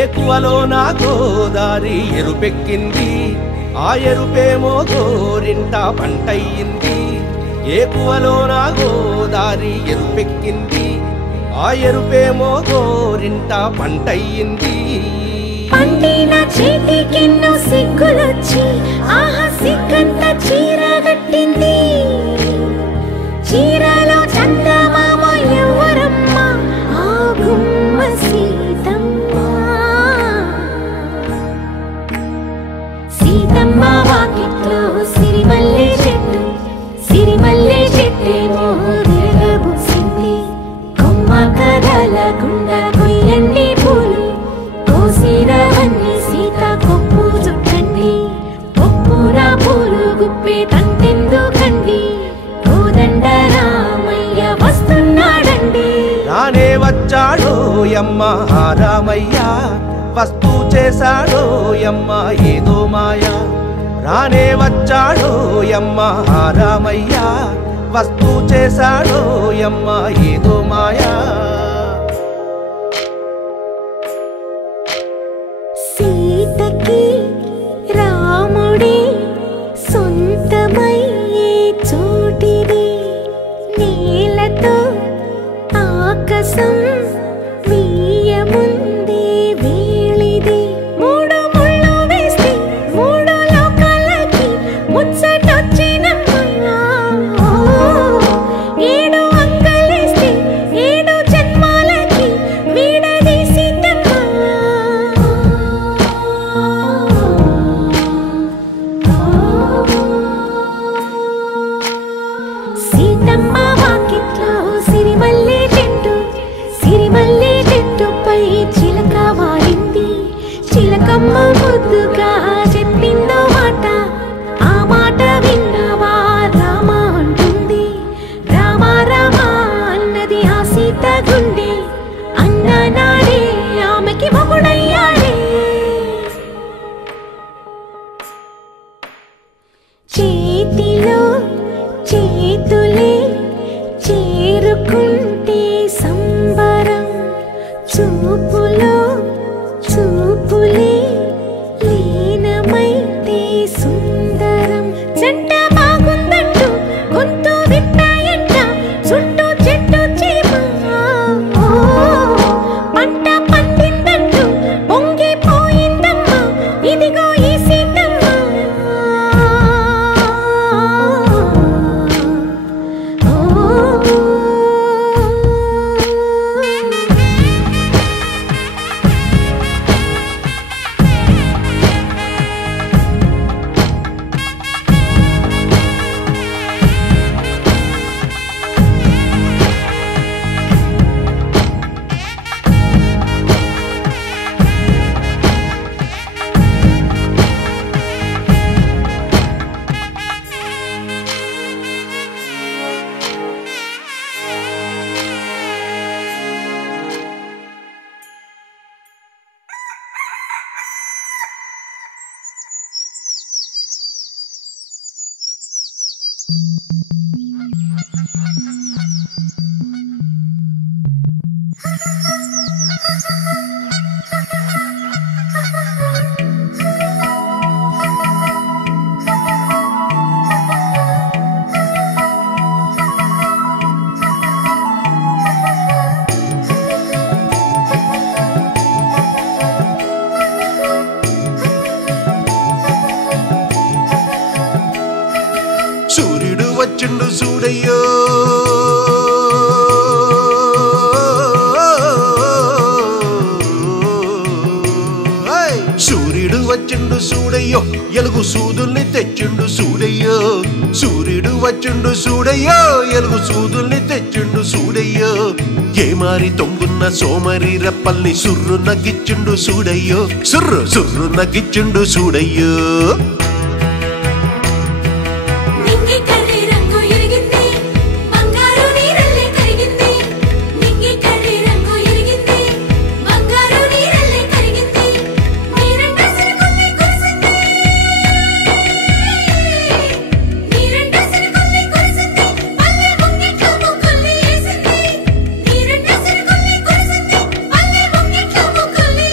ఏకువలో నా గోదారి ఎరుపెక్కింది, ఆ ఎరుపేమో గోరింట పంటయ్యింది. ఏకువలో నా గోదారి ఎరుపెక్కింది, ఆ ఎరుపేమో గోరింట పంటయ్యింది. పండిన చేతికెన్నో సిగ్గులొచ్చి ఆహా సిగ్గంత చీరగట్టింది. చీరలో చందమామ ఎవరమ్మ, ఆ గుమ్మ సీతమ్మ. సీతమ్మ వాకిట్లో సిరిమల్లె చెట్టు, సిరిమల్లె చెట్టేమో విరగబూసింది. కొమ్మ కదలకుండా కొయ్యండి పూలు, కోసినవన్నీ సీత కొప్పు చుట్టండి. కొప్పున పూలు గుప్పే తంతెందుకండి, కోదండ రామయ్య వస్తున్నాడండి. రానే వచ్చాడో యమ్మ రామయ్య, వస్తూ చేశాడో యమ్మ ఏదో మాయ. రానే వచ్చాడో యమ్మ రామయ్య, వస్తూ చేశాడో యమ్మ ఏదో మాయా. సీతకి రాముడే సొంతమయ్యే చోటిది, నేలతో ఆకాశం వీయముందే వేళిది. మూడు ముళ్ళు వేస్తే మూడు లోకాలకి ముచ్చటొచ్చినమ్మా. ఏడు అంగలేస్తే ఏడు జన్మాలకి వీడదీసి సీతమ్మ వాకిట్లో సిరిమల్లె చెట్టు, సిరిమల్లె చెట్టుపై చిలక వాలింది. చిలకమ్మ ముద్దుగా చెప్పిందో మాట, ఆ మాట విన్నవా రామ అంటుంది. రామ రామ అన్నది ఆ సీత గుండె, అన్న నాడే ఆమెకి మొగుడయ్యాడే. చేతిలో చేతులే చేరుకుంటే సంబరం, చూపులో చూపులే లీనమైతే సుందరం. జంట బాగుందంటూ గొంతు విప్పాయంట చుట్టూ చెట్టు చీమ. పంట పండిందంటూ పొంగిపోయిందమ్మా, ఇదిగో ఈ సీతమ్మ. సూర్యుడు వచ్చిండు సూడయ్యో, సూర్యుడు వచ్చిండు సూడయ్యో, ఎలుగు సూదుల్ని తెచ్చిండు సూడయ్యో. సూర్యుడు వచ్చిండు సూడయ్యో, ఎలుగు సూదుల్ని తెచ్చిండు సూడయ్యో. ఏమారి తొంగున్న సోమరి రెప్పల్ని సుర్రు నగిచ్చిండు సూడయ్యో, సుర్రు సుర్రు నగిచ్చిండు సూడయ్యో.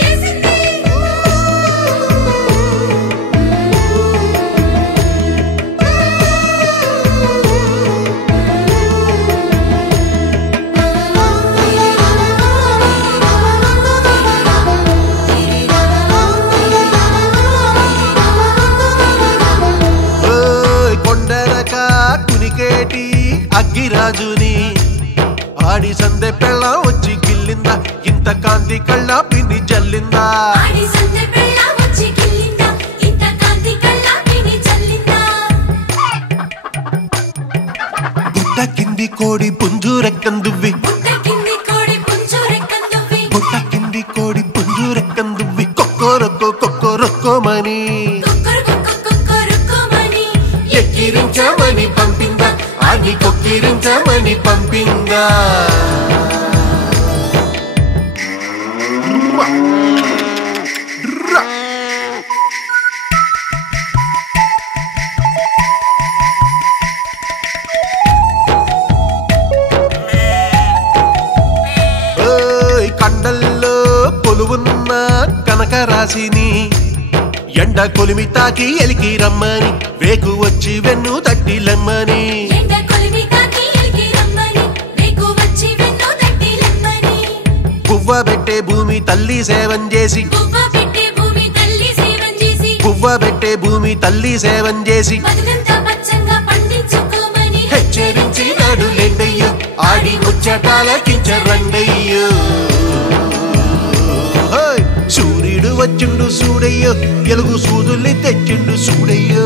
Yes, కాంతి కళ్ళ పిన్ని జల్లిందా ఆడి సందె పెళ్ళ వచ్చి గిల్లిందా ఇంత కాంతి కళ్ళ పిని చల్లిందా బుట్ట కింది కోడి పుంజు రెక్కందువ్వి బుట్ట కింది కోడి పుంజు రెక్కందువ్వి బుట్ట కింది కోడి పుంజు రెక్కందువ్వి కొక్కోరొక్కో కొక్కోరొక్కోమని కొక్కరుకోమని ఎక్కిరించమని పంపిందా ఆడిని కొక్కిరించమని పంపిందా కండల్లో కొలువున్న కనకరాశిని ఎండ కొలిమి తాకి ఎలికి రమ్మని వేకు వచ్చి వెన్ను తట్టి లెమ్మని ఎండ కొలిమి తాకి ఎలికి రమ్మని వేకు వచ్చి వెన్ను తట్టి లెమ్మని పువ్వ పెట్టే భూమి తల్లి సేవం చేసి పువ్వ పెట్టే భూమి తల్లి సేవం చేసి పువ్వ పెట్టే భూమి తల్లి సేవం చేసి బతుకంతా పచ్చంగా పండించుకోమని హెచ్చరించినాడు లెండయ్యో ఆడి ముచ్చటాలకించరండయ్యో సూర్యుడు వచ్చిండు సూడయ్యో ఎలుగు సూదుల్ని తెచ్చిండు సూడయ్యో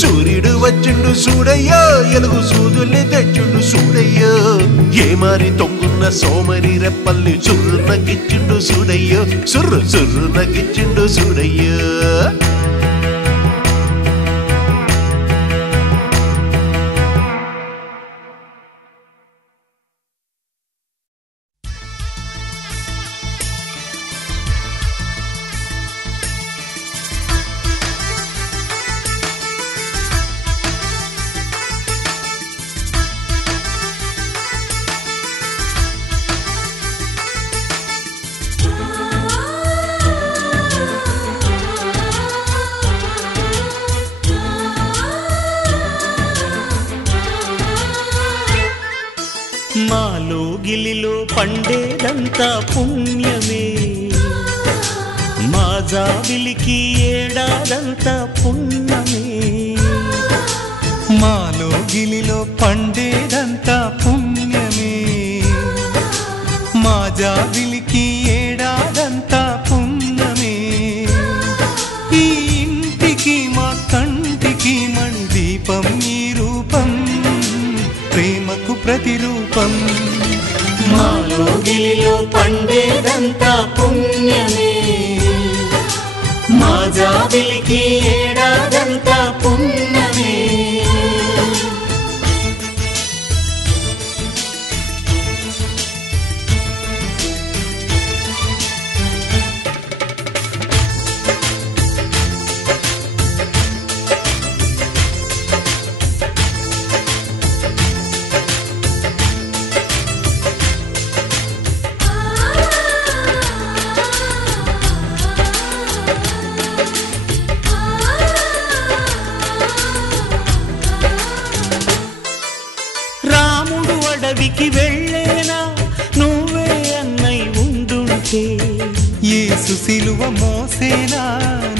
సూర్యుడు వచ్చిండు సూడయ్యో ఎలుగు సూదుల్ని తెచ్చిండు సూడయ్యో ఏ మారి తొంగున్న సోమరి రెప్పల్ని చుర్రునకిచ్చిండు సూడయ్యో సుర్రునకిచ్చిండు సూడయ్యో మాలో గిలిలో పండేదంతా పుణ్యమే మా జాబిలికి ఏడాదంతా పుణ్యమే మాలో గిలిలో పండేదంతా పుణ్యమే మా జాబిలికి ఏడాదంతా పుణ్యమే ఈ ఇంటికి మా కంటికి మణి దీపం ఈ రూపం ప్రేమకు ప్రతిరూపం మాలో గిలిలో పండేదంతా పుణ్యమే మా జాబిలికి ఏడాదంతా పుణ్యమే రాముడు అడవికి వెళ్ళేనా నువ్వే అన్నై ఉండుంటే యేసు సిలువ మోసేనా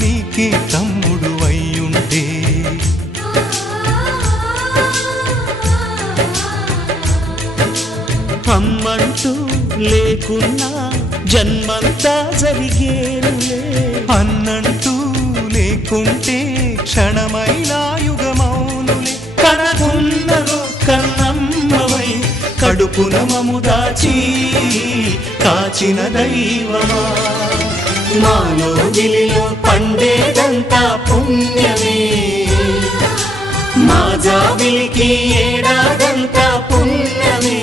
నీకే తమ్ముడు అయ్యుంటే అమ్మంటూ లేకున్నా జన్మంతా జరిగేనులే అన్నంటూ లేకుంటే క్షణమైనా యుగమౌనులే కనకున్నదో కన్నమ్మవై కడుపున మము దాచి కాచిన దైవమా మాలో గిలిలో పండేదంతా పుణ్యమే మా జాబిలికి ఏడాదంతా పుణ్యమే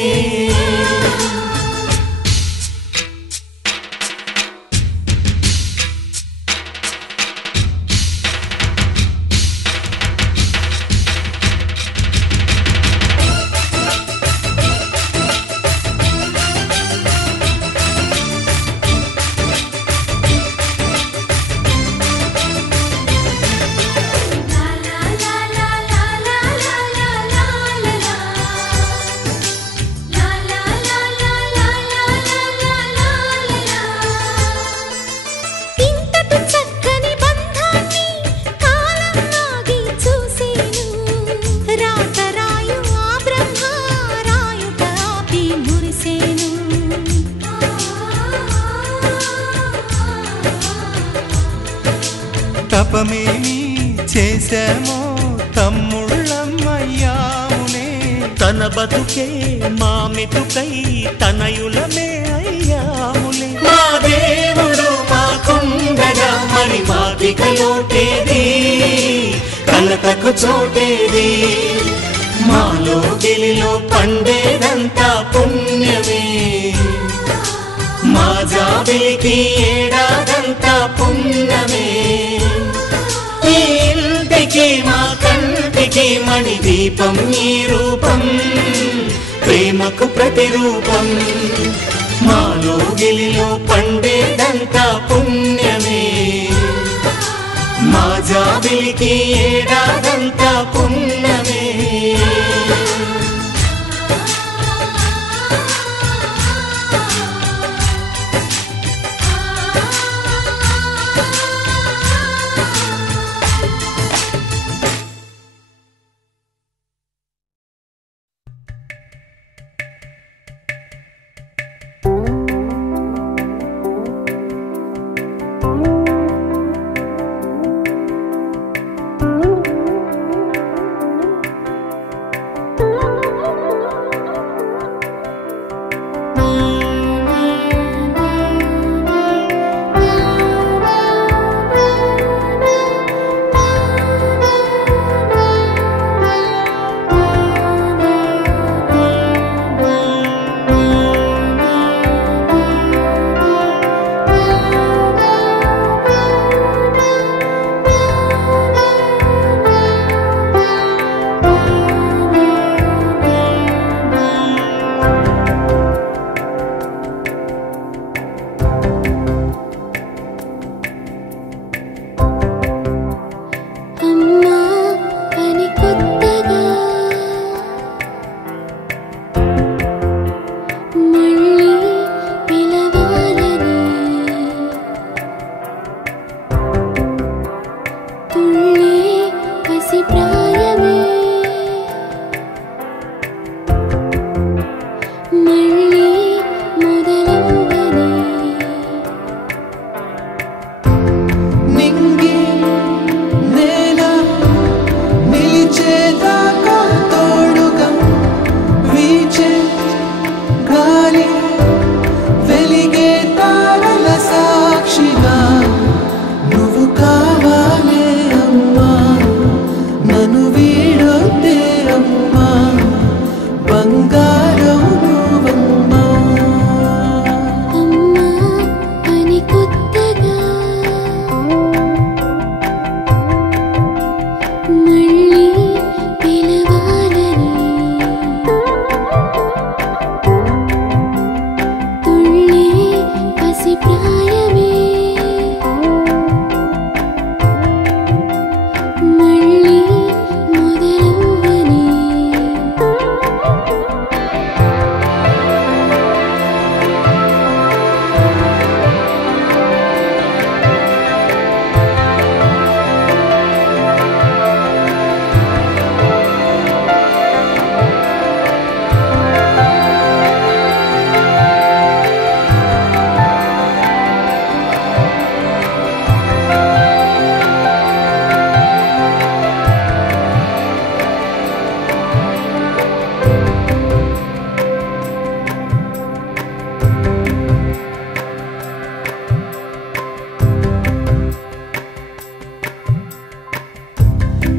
la la la la la la la la చేశామో తమ్ముళ్ళమ్మయ్యాములే. తన బతుకే మా మెతుకై తనయులమే అయ్యాములే. మా దేవుడు మాకుండగా మరి మాదిక లోటేది, కలతకు చోటేది. మాలో గిలిలో పండేదంతా పుణ్యమే, మా జాబిలికి ఏడాదంతా పుణ్యమే. ఈ ఇంటికి మా కంటికి మణి దీపం ఈ రూపం, ప్రేమకు ప్రతిరూపం. మాలో గిలిలో పండేదంతా పుణ్యమే, మా జాబిలికి ఏడాదంతా పుణ్యమే.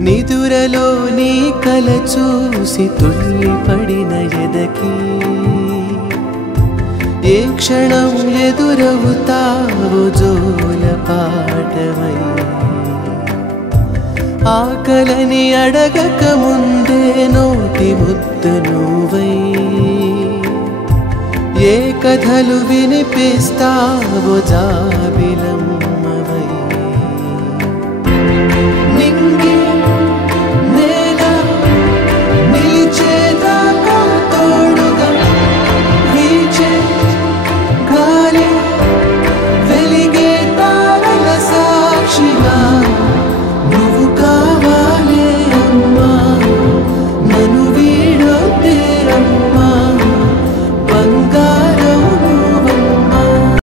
నిదురలో నీ కల చూసి తుళ్ళిపడిన ఎదకి ఏ క్షణం ఎదురవుతావు జోల పాటవై ఆకలని అడగక ముందే నోటి ముద్ద నువ్వై ఏ కథలు వినిపిస్తావో జాబిలమ్మవై